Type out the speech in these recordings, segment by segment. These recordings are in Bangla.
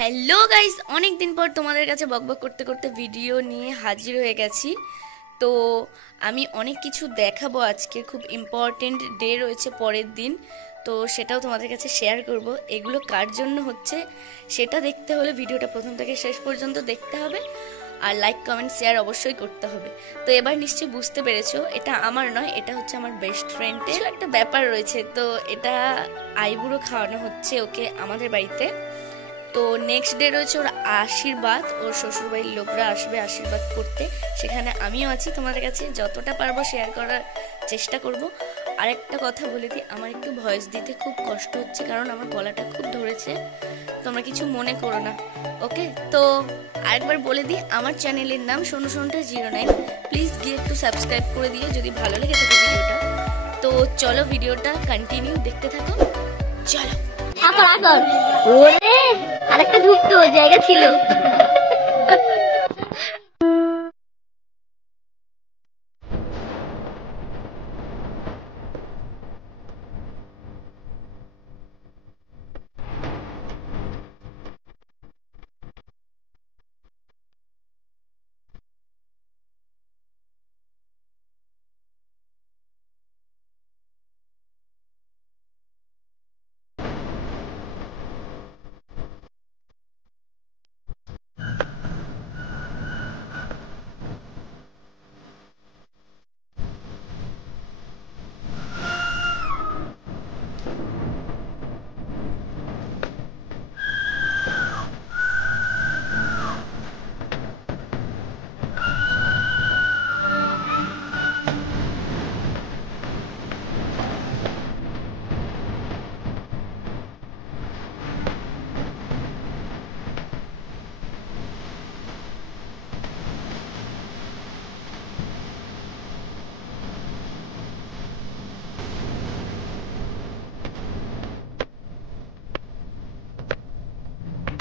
হ্যালো গাইস, অনেক দিন পর তোমাদের কাছে বকবক করতে করতে ভিডিও নিয়ে হাজির হয়ে গেছি। তো আমি অনেক কিছু দেখাবো, আজকে খুব ইম্পর্টেন্ট ডে রয়েছে পরের দিন। তো সেটাও তোমাদের কাছে শেয়ার করব। এগুলো কার জন্য হচ্ছে সেটা দেখতে হলে ভিডিওটা প্রথম থেকে শেষ পর্যন্ত দেখতে হবে, আর লাইক কমেন্ট শেয়ার অবশ্যই করতে হবে। তো এবার নিশ্চয়ই বুঝতে পেরেছো, এটা আমার নয়, এটা হচ্ছে আমার বেস্ট ফ্রেন্ডের একটা ব্যাপার রয়েছে। তো এটা আইবুড়ো খাওয়ানো হচ্ছে ওকে আমাদের বাড়িতে। তো নেক্সট ডে রয়েছে ওর আশীর্বাদ, ওর শ্বশুরবাড়ির লোকরা আসবে আশীর্বাদ করতে, সেখানে আমিও আছি। তোমাদের কাছে যতটা পারবো শেয়ার করার চেষ্টা করব। আর একটা কথা বলে দিই, আমার একটু ভয়েস দিতে খুব কষ্ট হচ্ছে, কারণ আমার গলাটা খুব ধরেছে, তোমরা কিছু মনে করো না, ওকে? তো আরেকবার বলে দিই, আমার চ্যানেলের নাম সোনুসন্টা09। প্লিজ গিয়ে একটু সাবস্ক্রাইব করে দিও যদি ভালো লেগে থাকে ভিডিওটা। তো চলো ভিডিওটা কন্টিনিউ দেখতে থাকো, চলো। আকর আকর ওরে আরেকটা ঢুকতো জায়গা ছিল।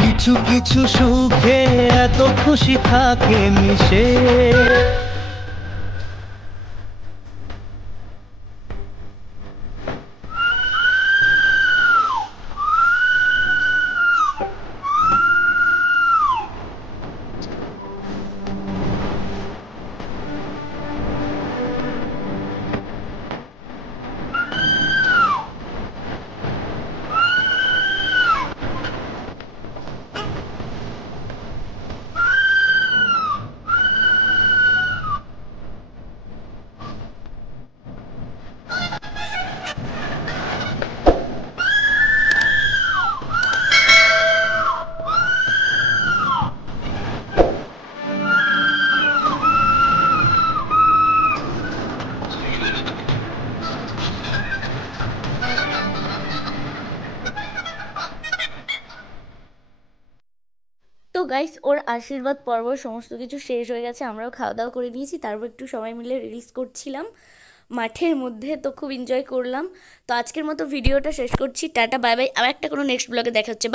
কিছু কিছু সুখে এত খুশি থাকে মিশে, তো গাইস, ওর আশীর্বাদ পর্ব সমস্ত কিছু শেষ হয়ে গেছে, আমরাও খাওয়া দাওয়া করে নিয়েছি, তারপর একটু সবাই মিলে রিলস করছিলাম মাঠের মধ্যে। তো খুব এনজয় করলাম। তো আজকের মতো ভিডিওটা শেষ করছি, টাটা বাই বাই। আবার একটা কোনো নেক্সট ব্লগে দেখা হচ্ছে।